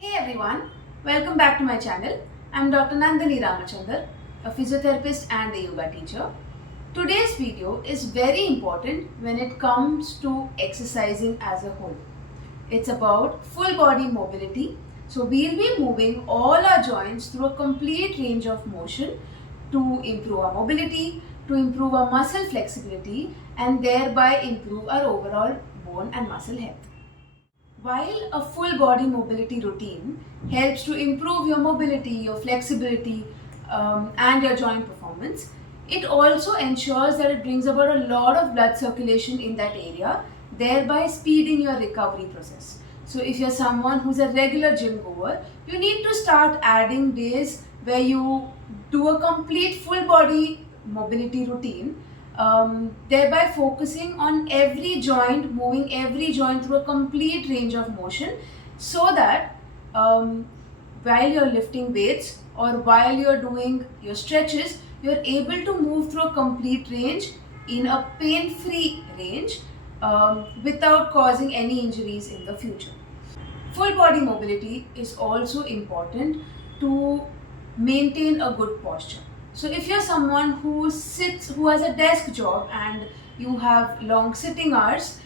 Hey everyone, welcome back to my channel. I'm Dr. Nandini Ramachandar, a physiotherapist and a yoga teacher. Today's video is very important when it comes to exercising as a whole. It's about full body mobility. So we'll be moving all our joints through a complete range of motion to improve our mobility, to improve our muscle flexibility, and thereby improve our overall bone and muscle health. While a full body mobility routine helps to improve your mobility, your flexibility, and your joint performance, it also ensures that it brings about a lot of blood circulation in that area, thereby speeding your recovery process. So, if you're someone who's a regular gym goer, you need to start adding days where you do a complete full body mobility routine, thereby focusing on every joint, moving every joint through a complete range of motion, so that while you're lifting weights or while you're doing your stretches, you're able to move through a complete range in a pain-free range without causing any injuries in the future. Full body mobility is also important to maintain a good posture. So if you're someone who has a desk job and you have long sitting hours,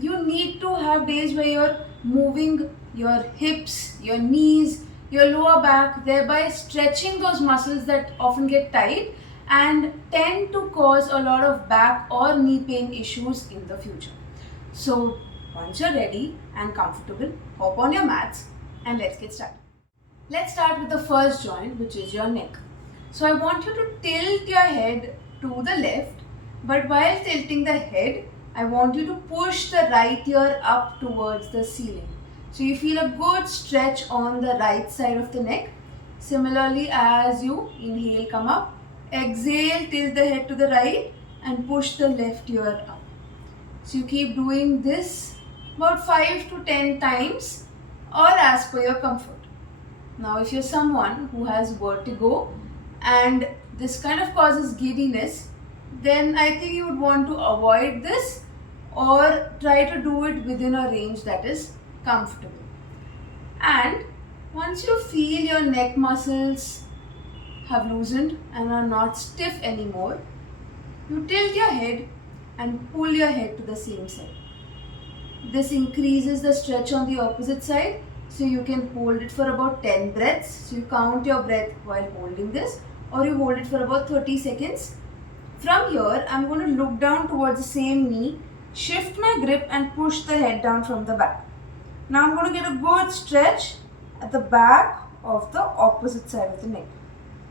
you need to have days where you're moving your hips, your knees, your lower back, thereby stretching those muscles that often get tight and tend to cause a lot of back or knee pain issues in the future. So once you're ready and comfortable, hop on your mats and let's get started. Let's start with the first joint, which is your neck. So I want you to tilt your head to the left, but while tilting the head, I want you to push the right ear up towards the ceiling. So you feel a good stretch on the right side of the neck. Similarly, as you inhale, come up, exhale, tilt the head to the right and push the left ear up. So you keep doing this about 5 to 10 times or as per your comfort. Now if you're someone who has vertigo and this kind of causes giddiness, then I think you would want to avoid this or try to do it within a range that is comfortable. And once you feel your neck muscles have loosened and are not stiff anymore, you tilt your head and pull your head to the same side. This increases the stretch on the opposite side, so you can hold it for about 10 breaths. So you count your breath while holding this, or you hold it for about 30 seconds. From here, I'm going to look down towards the same knee, shift my grip and push the head down from the back. Now I'm going to get a good stretch at the back of the opposite side of the neck.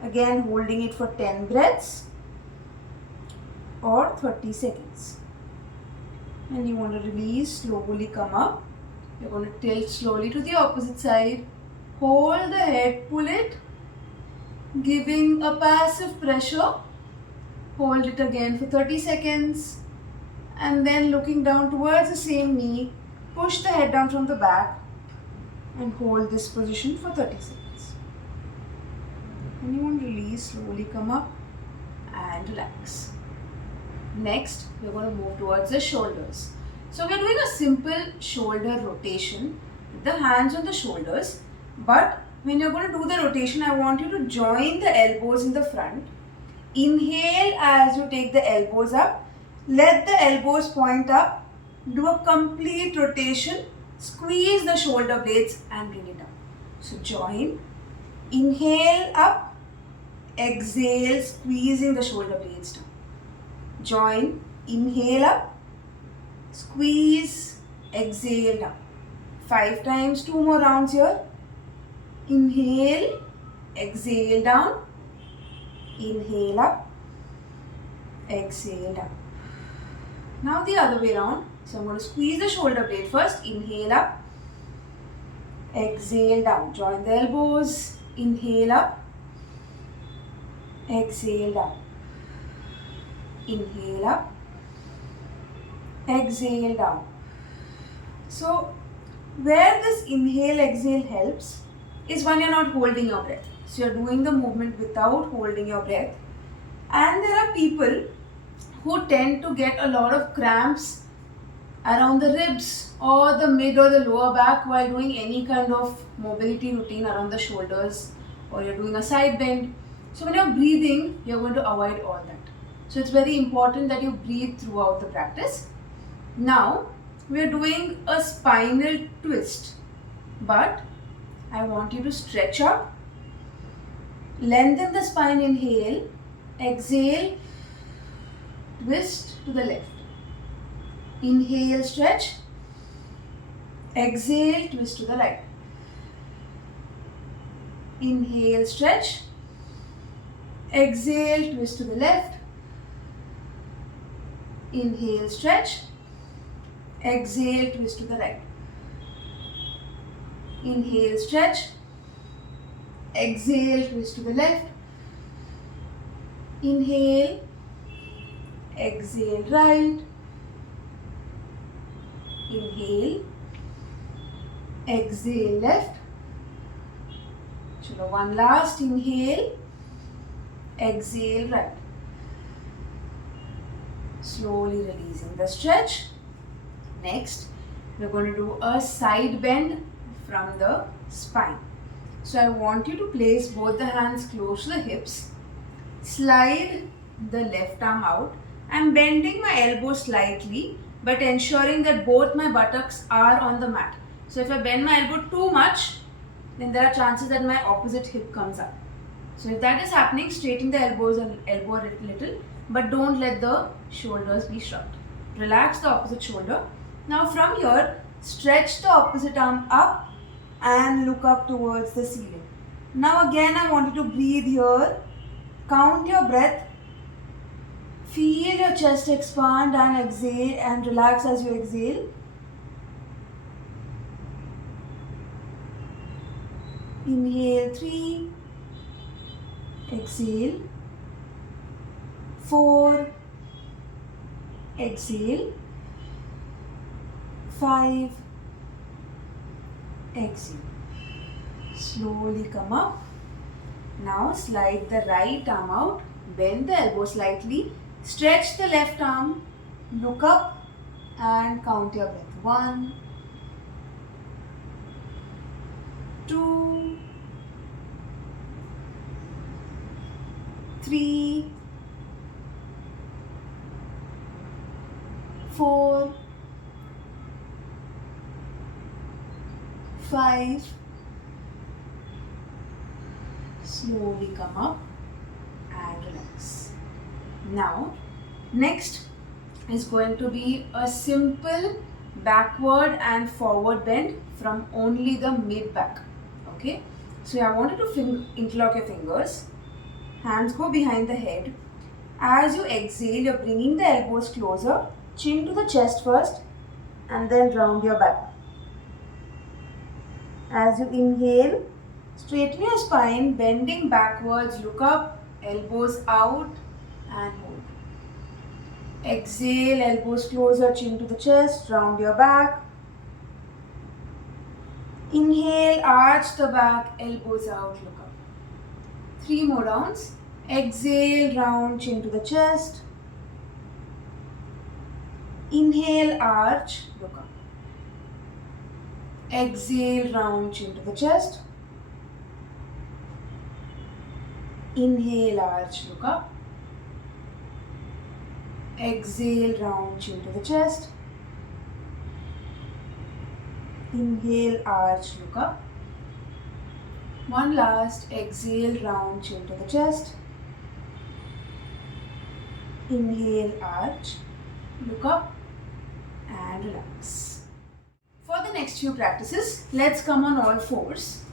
Again, holding it for 10 breaths or 30 seconds. And you want to release, slowly come up. You're going to tilt slowly to the opposite side. Hold the head, pull it, giving a passive pressure. Hold it again for 30 seconds. And then looking down towards the same knee, push the head down from the back and hold this position for 30 seconds. And you want to release, slowly come up and relax. Next, we're going to move towards the shoulders. So we're doing a simple shoulder rotation with the hands on the shoulders. But when you're going to do the rotation, I want you to join the elbows in the front. Inhale as you take the elbows up. Let the elbows point up. Do a complete rotation. Squeeze the shoulder blades and bring it down. So join. Inhale up. Exhale, squeezing the shoulder blades down. Join, inhale up, squeeze, exhale down. 5 times, 2 more rounds here. Inhale, exhale down, inhale up, exhale down. Now the other way around. So I'm going to squeeze the shoulder blade first, inhale up, exhale down. Join the elbows, inhale up, exhale down. Inhale up, exhale down. So where this inhale exhale helps is when you're not holding your breath. So you're doing the movement without holding your breath. And there are people who tend to get a lot of cramps around the ribs or the mid or the lower back while doing any kind of mobility routine around the shoulders, or you're doing a side bend. So when you're breathing, you're going to avoid all that. So it's very important that you breathe throughout the practice. Now we're doing a spinal twist, but I want you to stretch out, lengthen the spine, inhale, exhale, twist to the left. Inhale, stretch, exhale, twist to the right. Inhale, stretch, exhale, twist to the left. Inhale, stretch, exhale, twist to the right. Inhale, stretch, exhale, twist to the left. Inhale, exhale, right. Inhale, exhale, left. Chalo, one last inhale, exhale, right. Slowly releasing the stretch. Next, we're going to do a side bend from the spine. So I want you to place both the hands close to the hips. Slide the left arm out. I'm bending my elbow slightly, but ensuring that both my buttocks are on the mat. So if I bend my elbow too much, then there are chances that my opposite hip comes up. So if that is happening, straighten the elbows and elbow a little, but don't let the shoulders be shrugged. Relax the opposite shoulder. Now from here, stretch the opposite arm up and look up towards the ceiling. Now again, I want you to breathe here. Count your breath. Feel your chest expand and exhale, and relax as you exhale. Inhale 3, exhale 4, exhale 5, exhale. Slowly come up. Now slide the right arm out, bend the elbow slightly, stretch the left arm, look up and count your breath. 1, 2, 3, 4, 5. Slowly come up and relax. Now, next is going to be a simple backward and forward bend from only the mid back. Okay, so I want you to interlock your fingers. Hands go behind the head. As you exhale, you're bringing the elbows closer, chin to the chest first, and then round your back. As you inhale, straighten your spine, bending backwards, look up, elbows out and hold. Exhale, elbows closer, chin to the chest, round your back. Inhale, arch the back, elbows out, look up. 3 more rounds. Exhale, round, chin to the chest. Inhale, arch, look up. Exhale, round, chin to the chest. Inhale, arch, look up. Exhale, round, chin to the chest. Inhale, arch, look up. One last, exhale, round, chin to the chest. Inhale, arch, look up and relax. For the next few practices, let's come on all fours.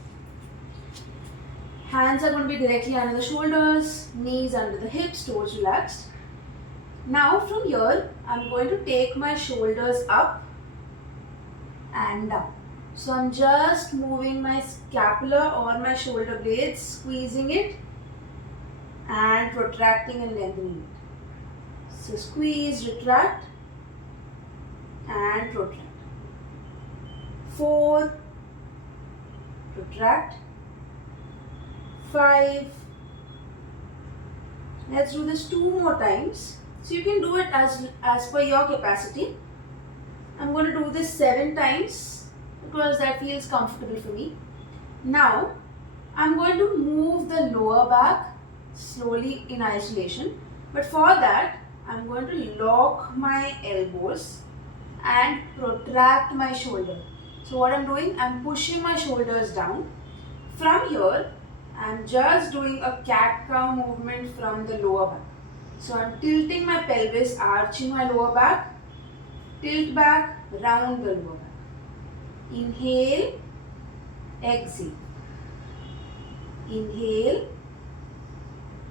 Hands are going to be directly under the shoulders, knees under the hips, toes relaxed. Now from here, I'm going to take my shoulders up and down. So I'm just moving my scapula or my shoulder blades, squeezing it and protracting and lengthening it. So squeeze, retract and protract. 4, protract. 5. Let's do this 2 more times. So you can do it as per your capacity. I'm going to do this 7 times because that feels comfortable for me. Now, I'm going to move the lower back slowly in isolation. But for that, I'm going to lock my elbows and protract my shoulder. So what I'm doing, I'm pushing my shoulders down. From here, I'm just doing a cat-cow movement from the lower back. So I'm tilting my pelvis, arching my lower back, tilt back, round the lower back. Inhale, exhale. Inhale,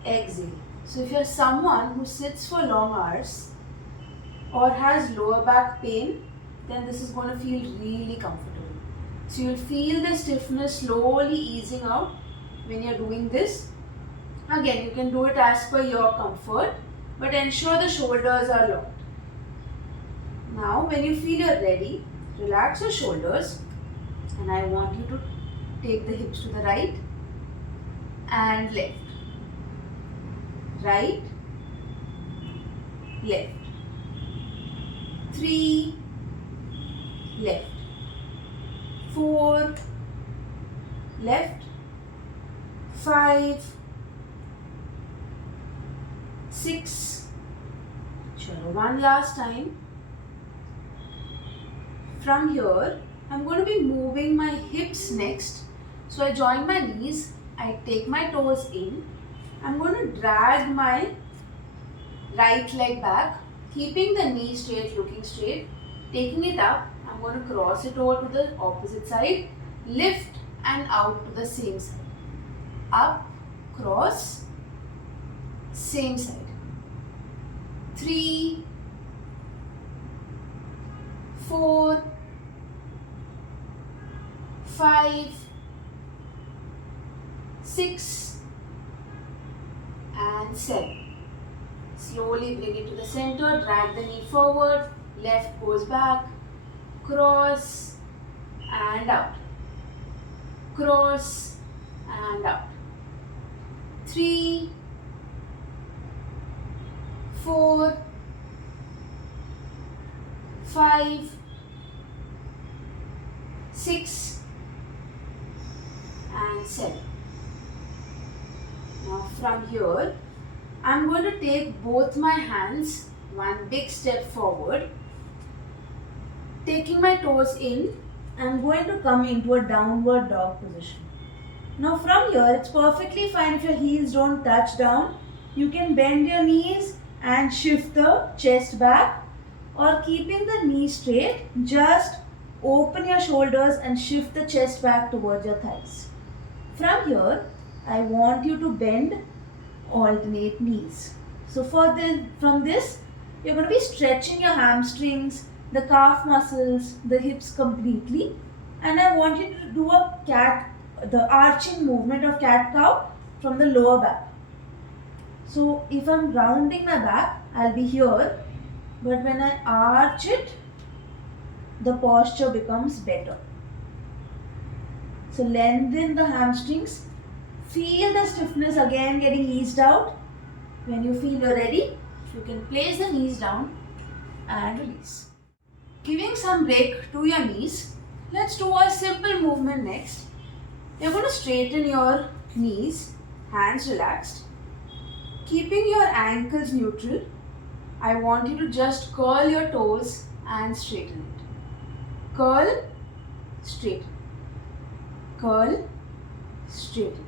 exhale. So if you're someone who sits for long hours or has lower back pain, then this is going to feel really comfortable. So you'll feel the stiffness slowly easing out when you're doing this. Again, you can do it as per your comfort, but ensure the shoulders are locked. Now, when you feel you're ready, relax your shoulders, and I want you to take the hips to the right and left. Right, left. 3, left. 4, left. 5, 6. Sure, one last time. From here, I'm going to be moving my hips next. So I join my knees, I take my toes in. I'm going to drag my right leg back, keeping the knee straight, looking straight. Taking it up, I'm going to cross it over to the opposite side, lift and out to the same side. Up, cross, same side. 3, 4, 5, 6 and 7. Slowly bring it to the center, drag the knee forward, left goes back, cross and out, cross and out. 3, 4, 5, 6 and 7. Now from here, I'm going to take both my hands, one big step forward. Taking my toes in, I'm going to come into a downward dog position. Now from here, it's perfectly fine if your heels don't touch down. You can bend your knees and shift the chest back, or keeping the knee straight, just open your shoulders and shift the chest back towards your thighs. From here, I want you to bend, alternate knees. So from this, you're going to be stretching your hamstrings, the calf muscles, the hips completely. And I want you to do the arching movement of cat-cow from the lower back. So if I'm rounding my back, I'll be here. But when I arch it, the posture becomes better. So lengthen the hamstrings. Feel the stiffness again getting eased out. When you feel you're ready, you can place the knees down and release. Giving some break to your knees. Let's do a simple movement next. You're going to straighten your knees, hands relaxed. Keeping your ankles neutral, I want you to just curl your toes and straighten it. Curl, straighten. Curl, straighten.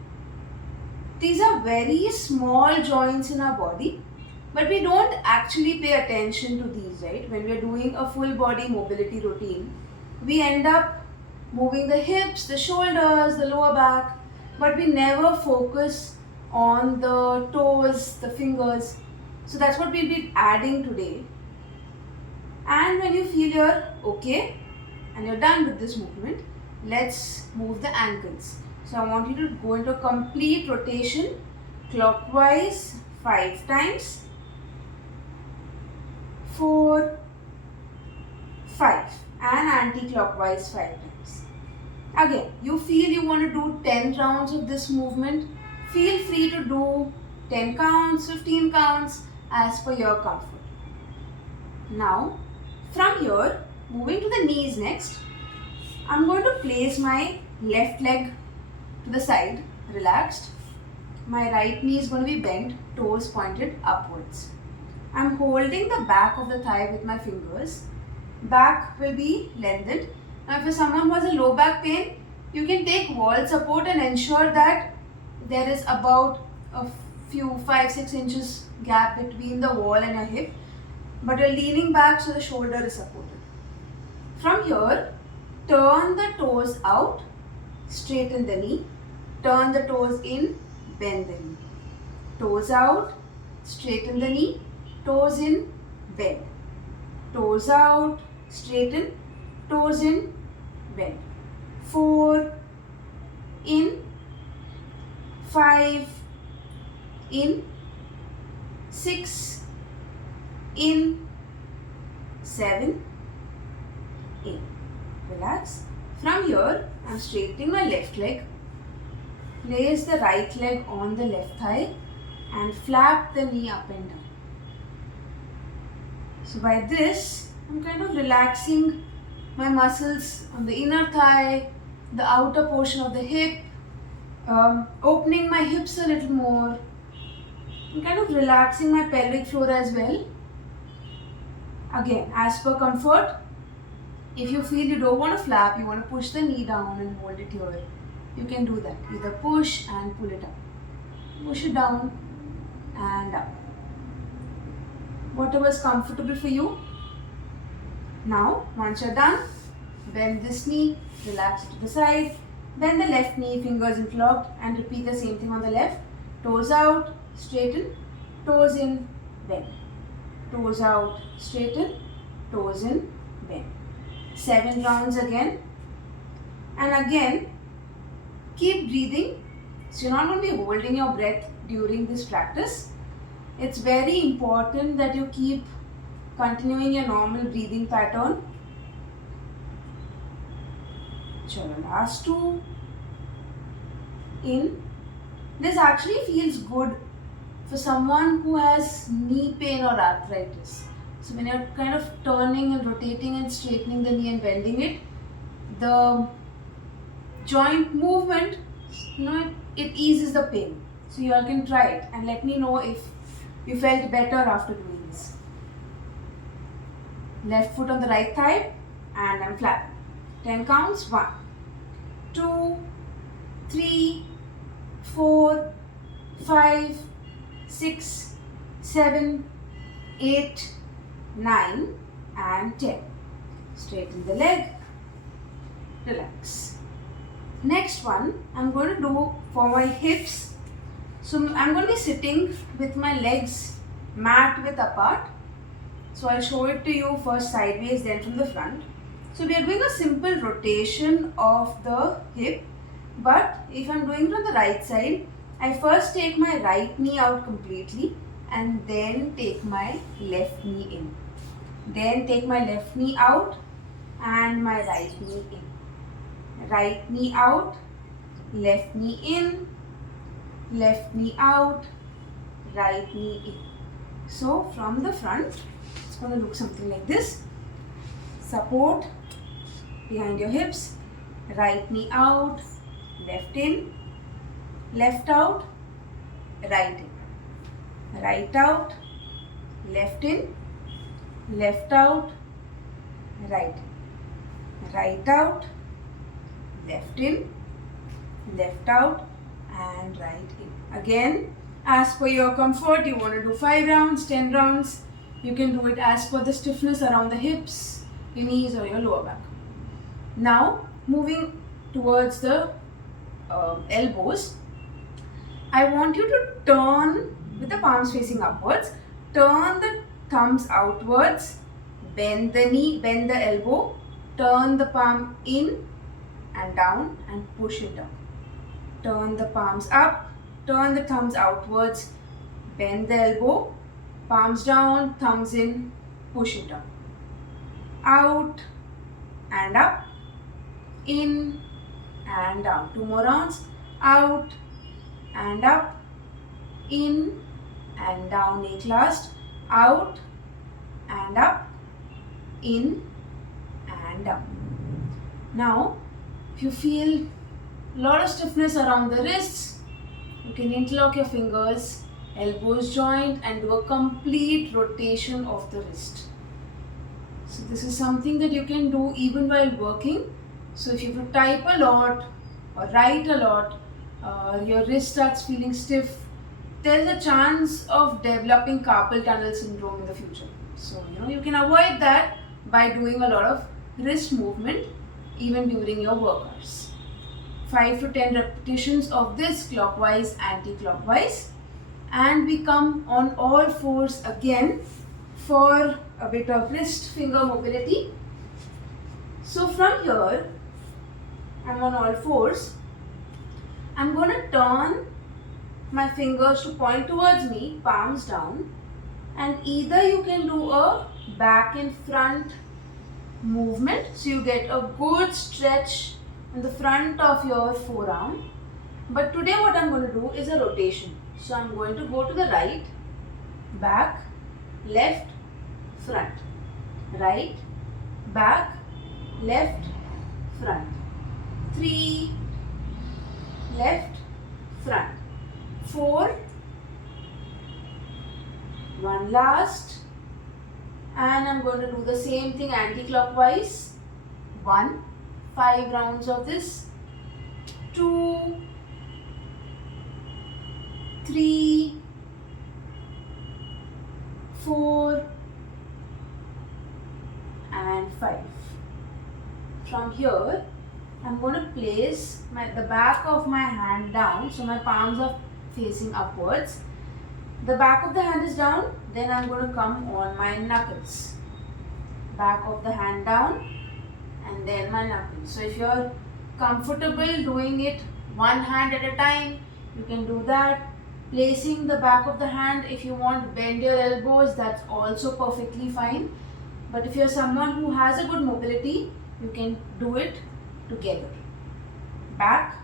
These are very small joints in our body, but we don't actually pay attention to these, right? When we're doing a full body mobility routine, we end up moving the hips, the shoulders, the lower back, but we never focus on the toes, the fingers. So that's what we'll be adding today. And when you feel you're okay and you're done with this movement, let's move the ankles. So I want you to go into a complete rotation, clockwise 5 times, 4, 5, and anti-clockwise 5 times. Again, you feel you want to do 10 rounds of this movement, feel free to do 10 counts, 15 counts as per your comfort. Now, from here, Moving to the knees next. I'm going to place my left leg to the side, relaxed. My right knee is going to be bent, toes pointed upwards. I'm holding the back of the thigh with my fingers. Back will be lengthened. Now, if someone who has a low back pain, you can take wall support and ensure that there is about a few 5-6 inches gap between the wall and your hip, but you're leaning back so the shoulder is supported. From here, turn the toes out, straighten the knee, turn the toes in, bend the knee. Toes out, straighten the knee, toes in, bend. Toes out, straighten, toes in, bend. 4, in, 5, in, 6, in, 7, in. Relax. From here, I am straightening my left leg. Place the right leg on the left thigh and flap the knee up and down. So by this, I'm kind of relaxing my muscles on the inner thigh, the outer portion of the hip, opening my hips a little more. I'm kind of relaxing my pelvic floor as well. Again, as per comfort, if you feel you don't want to flap, you want to push the knee down and hold it here, you can do that. Either push and pull it up. Push it down and up. Whatever is comfortable for you. Now, once you're done, bend this knee, relax it to the side. Bend the left knee, fingers interlocked, and repeat the same thing on the left. Toes out, straighten, toes in, bend. Toes out, straighten, toes in, bend. 7 rounds again. And again, keep breathing. So you're not going to be holding your breath during this practice. It's very important that you keep continuing your normal breathing pattern. Chalo, last 2. In. This actually feels good for someone who has knee pain or arthritis. So when you're kind of turning and rotating and straightening the knee and bending it, the joint movement, it eases the pain. So you all can try it and let me know if you felt better after doing this. Left foot on the right thigh and I'm flat. 10 counts. 1, 2, 3, 4, 5, 6, 7, 8, 9 and 10. Straighten the leg. Relax. Next one, I'm going to do for my hips. So I'm going to be sitting with my legs mat width apart. So I'll show it to you first sideways, then from the front. So we are doing a simple rotation of the hip. But if I'm doing it on the right side, I first take my right knee out completely and then take my left knee in. Then take my left knee out and my right knee in. Right knee out, left knee in, left knee out, right knee in. So from the front, it's going to look something like this. Support behind your hips, right knee out, left in, left out, right in, right out, left in, left out, right in, right out, left in, left out and right in. Again, as per your comfort, you want to do 5 rounds, 10 rounds. You can do it as per the stiffness around the hips, your knees or your lower back. Now, moving towards the elbows, I want you to turn with the palms facing upwards, turn the thumbs outwards, bend the knee, bend the elbow, turn the palm in and down and push it down. Turn the palms up, turn the thumbs outwards, bend the elbow, palms down, thumbs in, push it down. Out and up, in and down. 2 more rounds. Out and up, in and down. Make last. Out and up, in and up. Now, if you feel a lot of stiffness around the wrists, you can interlock your fingers, elbows joint, and do a complete rotation of the wrist. So this is something that you can do even while working. So if you type a lot or write a lot, your wrist starts feeling stiff, there's a chance of developing carpal tunnel syndrome in the future. So you can avoid that by doing a lot of wrist movement even during your work hours. 5 to 10 repetitions of this clockwise, anti-clockwise, and we come on all fours again for a bit of wrist finger mobility. So from here, I'm on all fours. I'm going to turn my fingers to point towards me, palms down, and either you can do a back and front movement, so you get a good stretch in the front of your forearm. But today what I'm going to do is a rotation. So I'm going to go to the right, back, left, front, right, back, left, front, 3, left, front, 4, one last, and I'm going to do the same thing anti-clockwise. 1, 5 rounds of this, 2, 3, 4, and 5. From here, I'm going to place the back of my hand down, so my palms are facing upwards. The back of the hand is down, then I'm going to come on my knuckles. Back of the hand down, and then my knuckles. So if you're comfortable doing it one hand at a time, you can do that. Placing the back of the hand, if you want to bend your elbows, that's also perfectly fine. But if you're someone who has a good mobility, you can do it together. Back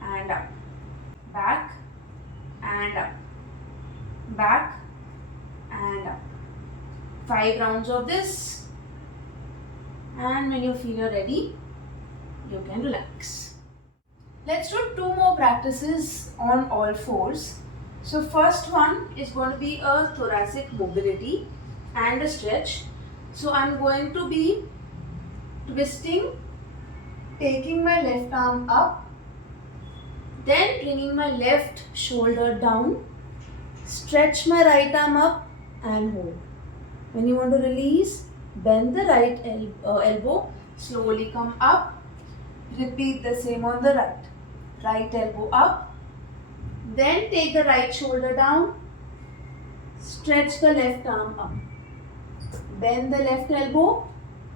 and up, back and up, back and up. 5 rounds of this, and when you feel you're ready, you can relax. Let's do 2 more practices on all fours. So first one is going to be a thoracic mobility and a stretch. So I'm going to be twisting, taking my left arm up, then bringing my left shoulder down, stretch my right arm up and hold. When you want to release, bend the right elbow, slowly come up, repeat the same on the right. Right elbow up, then take the right shoulder down, stretch the left arm up, bend the left elbow,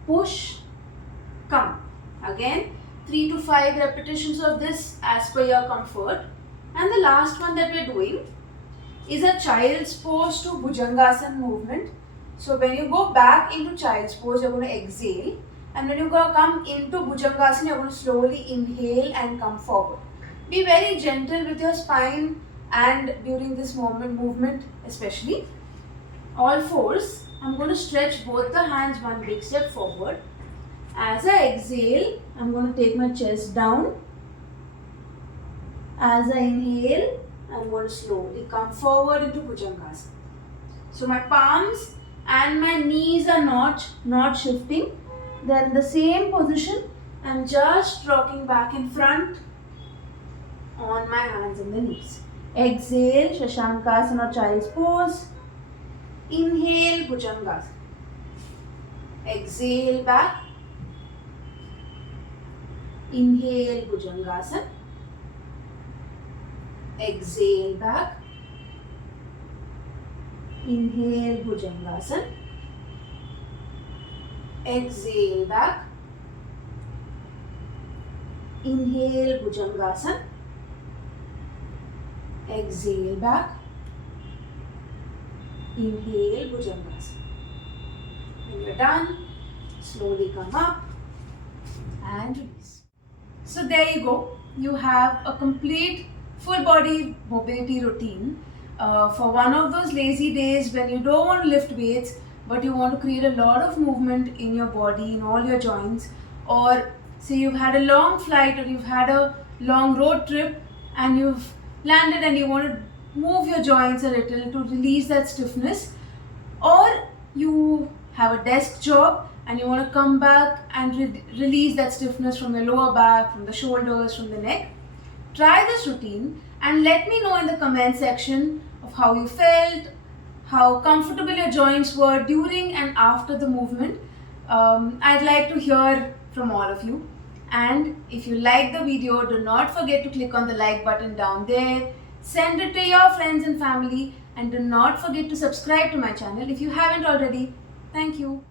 push, come. Again, 3 to 5 repetitions of this as per your comfort. And the last one that we're doing is a child's pose to Bhujangasana movement. So when you go back into child's pose, you're going to exhale, and when you come into Bhujangasana, you're going to slowly inhale and come forward. Be very gentle with your spine and during this movement especially. All fours, I'm going to stretch both the hands one big step forward. As I exhale, I'm going to take my chest down. As I inhale, I'm going to slowly come forward into Bhujangasana. So my palms and my knees are not shifting. They're in the same position. I'm just rocking back in front on my hands and the knees. Exhale, Shashankasana or child's pose. Inhale, Bhujangasana. Exhale back. Inhale, Bhujangasana. Exhale back. Inhale, Bhujangasana. Exhale back. Inhale, Bhujangasana. Exhale back. Inhale, Bhujangasana. When you're done, slowly come up and release. So there you go. You have a complete full body mobility routine for one of those lazy days when you don't want to lift weights, but you want to create a lot of movement in your body, in all your joints, or say you've had a long flight or you've had a long road trip and you've landed and you want to move your joints a little to release that stiffness, or you have a desk job and you want to come back and release that stiffness from your lower back, from the shoulders, from the neck. Try this routine and let me know in the comment section of how you felt, how comfortable your joints were during and after the movement. I'd like to hear from all of you. And if you like the video, do not forget to click on the like button down there. Send it to your friends and family, and do not forget to subscribe to my channel if you haven't already. Thank you.